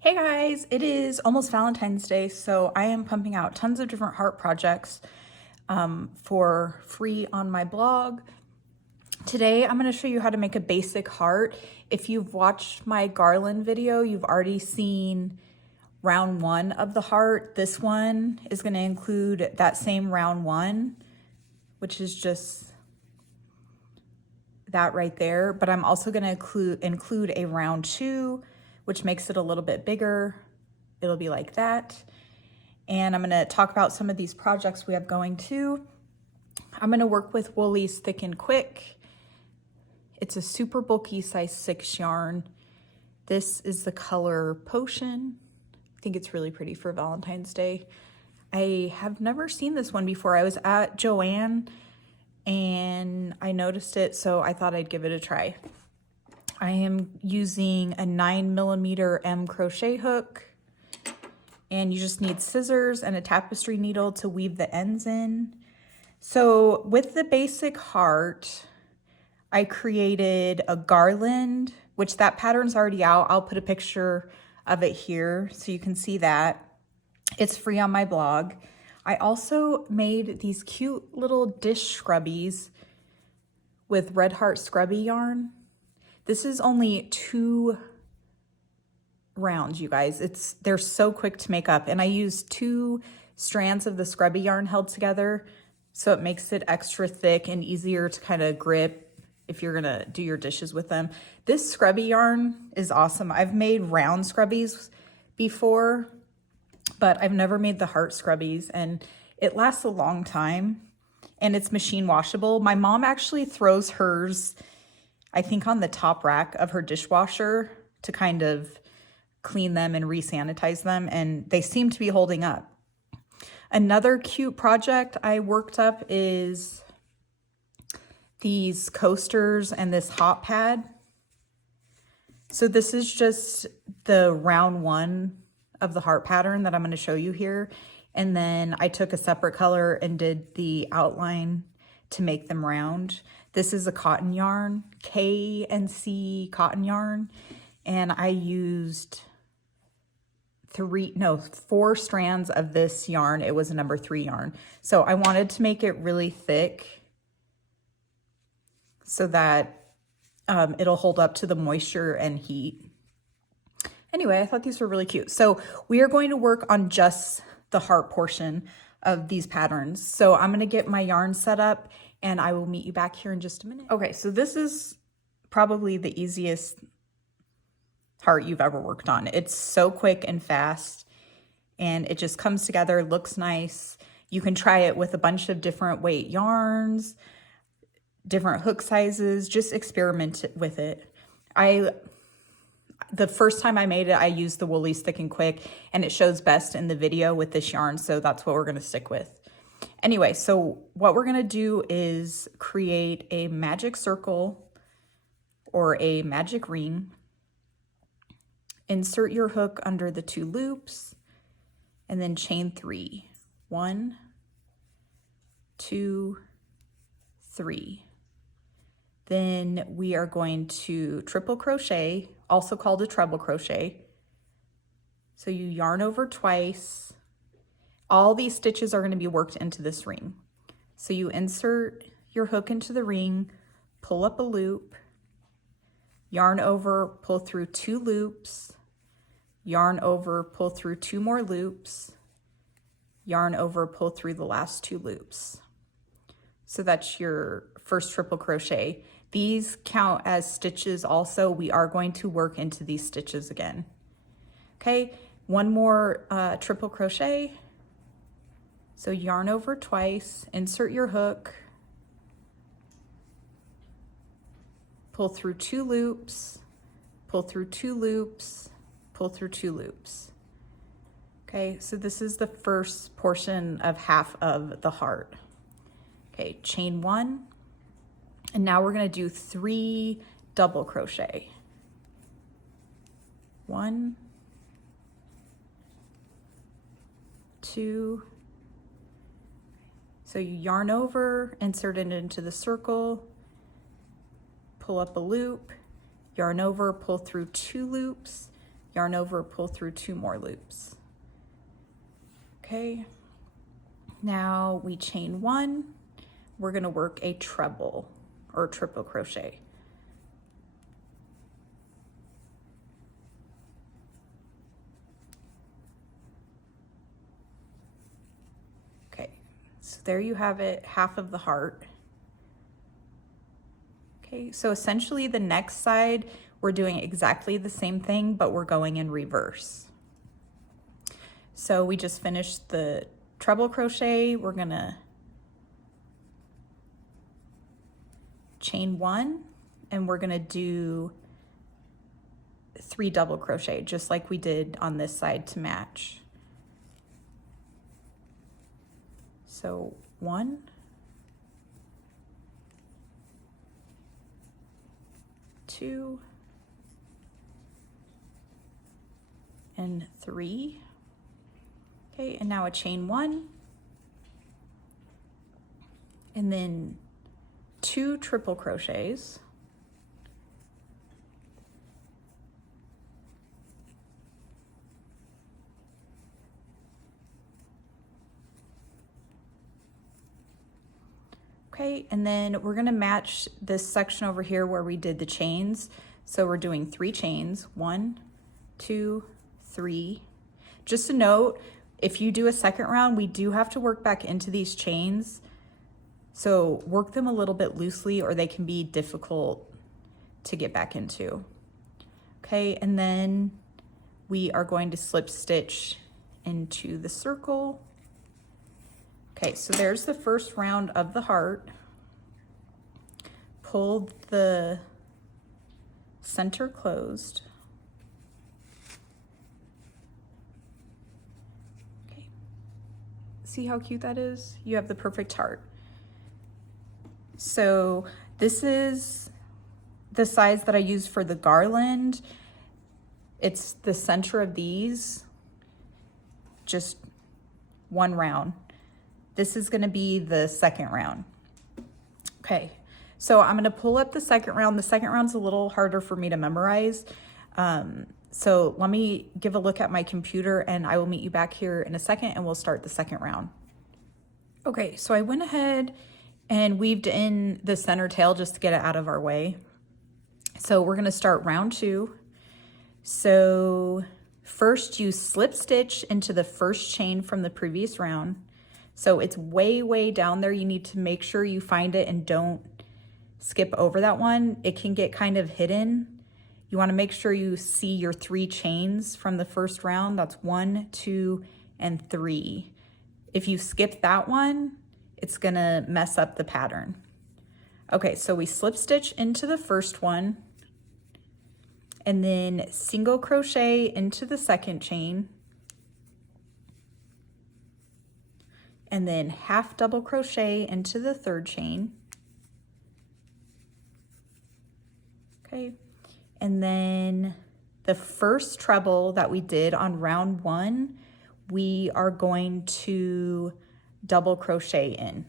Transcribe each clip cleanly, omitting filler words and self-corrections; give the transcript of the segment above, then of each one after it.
Hey guys, it is almost Valentine's Day, so I am pumping out tons of different heart projects for free on my blog. Today, I'm going to show you how to make a basic heart. If you've watched my garland video, you've already seen round one of the heart. This one is going to include that same round one, which is just that right there. But I'm also going to include a round two, which makes it a little bit bigger. It'll be like that. And I'm gonna talk about some of these projects we have going too. I'm gonna work with Woolies Thick and Quick. It's a super bulky size 6 yarn. This is the color Potion. I think it's really pretty for Valentine's Day. I have never seen this one before. I was at Joann and I noticed it, so I thought I'd give it a try. I am using a 9mm M crochet hook, and you just need scissors and a tapestry needle to weave the ends in. So with the basic heart, I created a garland, which that pattern's already out. I'll put a picture of it here so you can see that. It's free on my blog. I also made these cute little dish scrubbies with Red Heart Scrubby yarn. This is only 2 rounds, you guys. They're so quick to make up, and I used 2 strands of the scrubby yarn held together, so it makes it extra thick and easier to kind of grip if you're gonna do your dishes with them. This scrubby yarn is awesome. I've made round scrubbies before, but I've never made the heart scrubbies, and it lasts a long time, and it's machine washable. My mom actually throws hers, I think, on the top rack of her dishwasher to kind of clean them and re-sanitize them, and they seem to be holding up. Another cute project I worked up is these coasters and this hot pad. So this is just the round one of the heart pattern that I'm going to show you here, and then I took a separate color and did the outline to make them round. This is a cotton yarn, K&C cotton yarn, and I used 4 strands of this yarn. It was a number 3 yarn. So I wanted to make it really thick so that it'll hold up to the moisture and heat. Anyway, I thought these were really cute. So we are going to work on just the heart portion of these patterns. So I'm going to get my yarn set up and I will meet you back here in just a minute. Okay, so this is probably the easiest heart you've ever worked on. It's so quick and fast, and it just comes together, looks nice. You can try it with a bunch of different weight yarns, different hook sizes, just experiment with it. The first time I made it, I used the Woolies Thick and Quick, and it shows best in the video with this yarn, so that's what we're gonna stick with. Anyway, so what we're gonna do is create a magic circle or a magic ring. Insert your hook under the 2 loops and then chain 3. 1, 2, 3. Then we are going to triple crochet, also called a treble crochet. So you yarn over twice. All these stitches are going to be worked into this ring. So you insert your hook into the ring, pull up a loop, yarn over, pull through 2 loops, yarn over, pull through 2 more loops, yarn over, pull through the last 2 loops. So that's your first triple crochet. These count as stitches also. We are going to work into these stitches again. Okay, one more triple crochet. So yarn over twice, insert your hook, pull through 2 loops, pull through 2 loops, pull through 2 loops. Okay, so this is the first portion of half of the heart. Okay, chain 1, and now we're gonna do 3 double crochet. 1, 2. So you yarn over, insert it into the circle, pull up a loop, yarn over, pull through 2 loops, yarn over, pull through 2 more loops. Okay, now we chain 1. We're gonna work a treble or triple crochet. Okay, so there you have it, half of the heart. Okay, so essentially the next side, we're doing exactly the same thing, but we're going in reverse. So we just finished the treble crochet. We're gonna chain 1, and we're gonna do 3 double crochet, just like we did on this side to match. So 1, 2, and 3. Okay, and now a chain 1, and then 2 triple crochets, okay, and then we're gonna match this section over here where we did the chains. So we're doing 3 chains, 1, 2, 3. Just a note, if you do a second round, we do have to work back into these chains. So work them a little bit loosely or they can be difficult to get back into. Okay, and then we are going to slip stitch into the circle. Okay, so there's the first round of the heart. Pull the center closed. Okay, see how cute that is? You have the perfect heart. So this is the size that I use for the garland. It's the center of these, just 1 round. This is gonna be the second round. Okay, so I'm gonna pull up the second round. The second round's a little harder for me to memorize. So let me give a look at my computer and I will meet you back here in a second and we'll start the second round. Okay, so I went ahead and weaved in the center tail just to get it out of our way. So we're gonna start round 2. So first you slip stitch into the first chain from the previous round. So it's way, way down there. You need to make sure you find it and don't skip over that one. It can get kind of hidden. You wanna make sure you see your 3 chains from the first round. That's 1, 2, and 3. If you skip that one, it's gonna mess up the pattern. Okay, so we slip stitch into the first one and then single crochet into the second chain and then half double crochet into the third chain. Okay, and then the first treble that we did on round 1, we are going to double crochet in.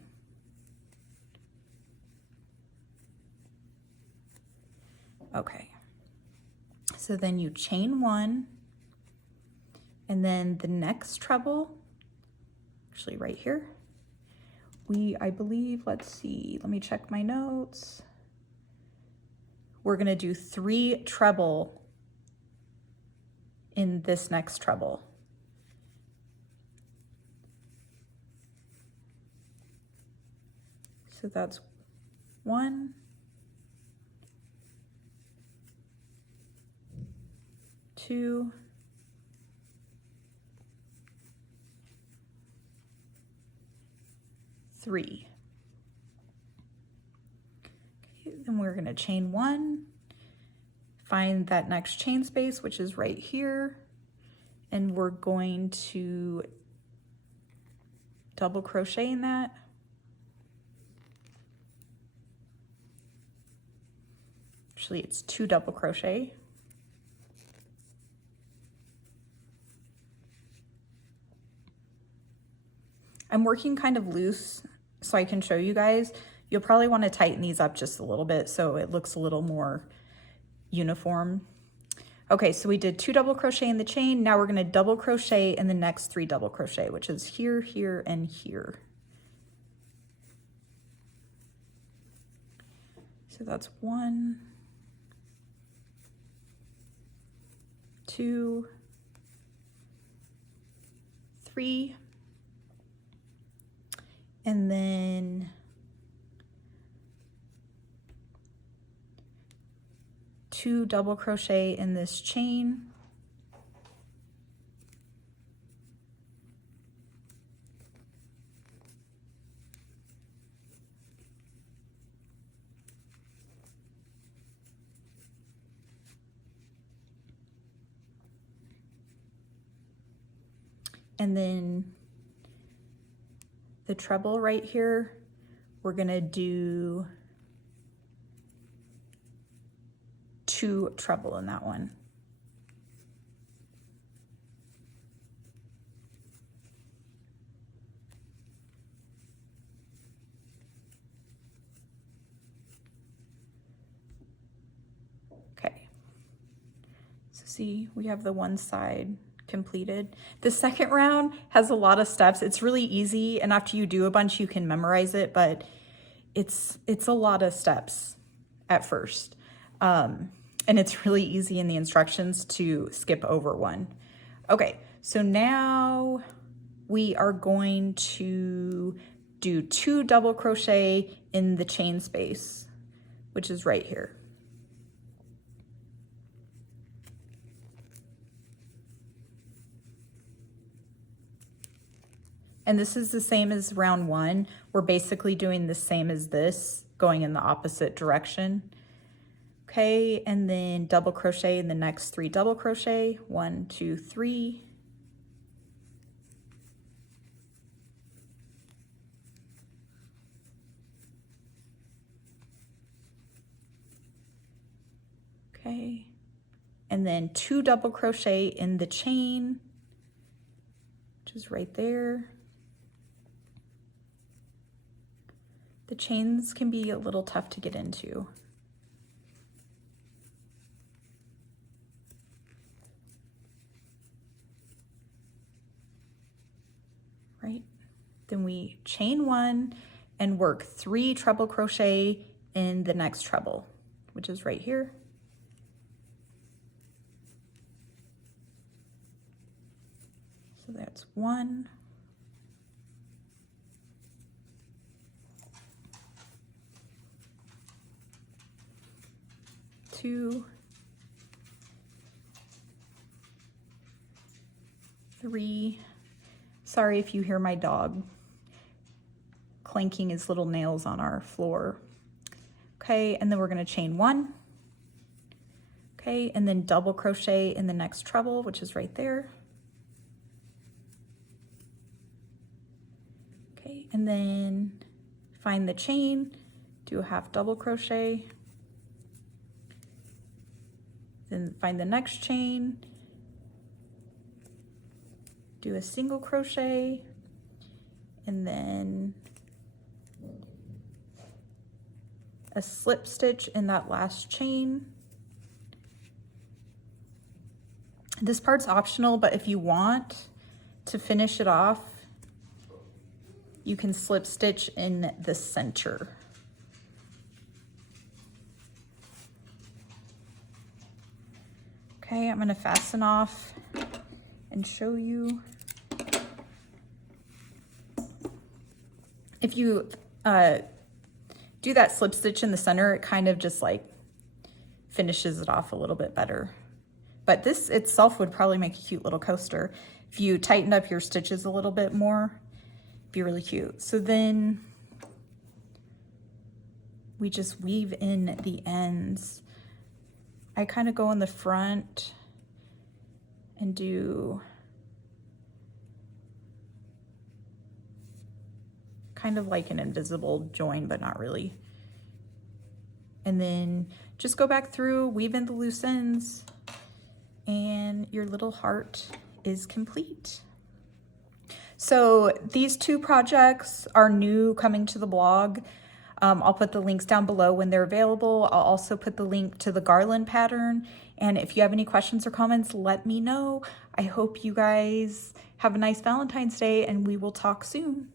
Okay, so then you chain 1 and then the next treble, actually right here, I believe, let's see, let me check my notes. We're gonna do 3 treble in this next treble. So that's 1, 2, 3. Okay, then we're gonna chain 1, find that next chain space, which is right here, and we're going to double crochet in that. Actually, it's 2 double crochet. I'm working kind of loose so I can show you guys. You'll probably want to tighten these up just a little bit so it looks a little more uniform. Okay, so we did 2 double crochet in the chain. Now we're going to double crochet in the next 3 double crochet, which is here, here, and here. So that's 1, 2, 3, and then 2 double crochet in this chain. And then the treble right here, we're gonna do 2 treble in that one. Okay, so see, we have the one side completed. The second round has a lot of steps. It's really easy, and after you do a bunch, you can memorize it, but it's a lot of steps at first. And it's really easy in the instructions to skip over one. Okay, so now we are going to do 2 double crochet in the chain space, which is right here. And this is the same as round 1. We're basically doing the same as this, going in the opposite direction. Okay, and then double crochet in the next 3 double crochet, 1, 2, 3. Okay, and then 2 double crochet in the chain, which is right there. The chains can be a little tough to get into. Right? Then we chain 1 and work 3 treble crochet in the next treble, which is right here. So that's 1. 2, 3. Sorry if you hear my dog clanking his little nails on our floor. Okay, and then we're going to chain 1. Okay, and then double crochet in the next treble, which is right there. Okay, and then find the chain, do a half double crochet. Then find the next chain, do a single crochet, and then a slip stitch in that last chain. This part's optional, but if you want to finish it off, you can slip stitch in the center. Okay, I'm gonna fasten off and show you. If you do that slip stitch in the center, it kind of just like finishes it off a little bit better. But this itself would probably make a cute little coaster. If you tightened up your stitches a little bit more, it'd be really cute. So then we just weave in the ends. I kind of go in the front and do kind of like an invisible join, but not really. And then just go back through, weave in the loose ends, and your little heart is complete. So these 2 projects are new coming to the blog. I'll put the links down below when they're available. I'll also put the link to the garland pattern. And if you have any questions or comments, let me know. I hope you guys have a nice Valentine's Day, and we will talk soon.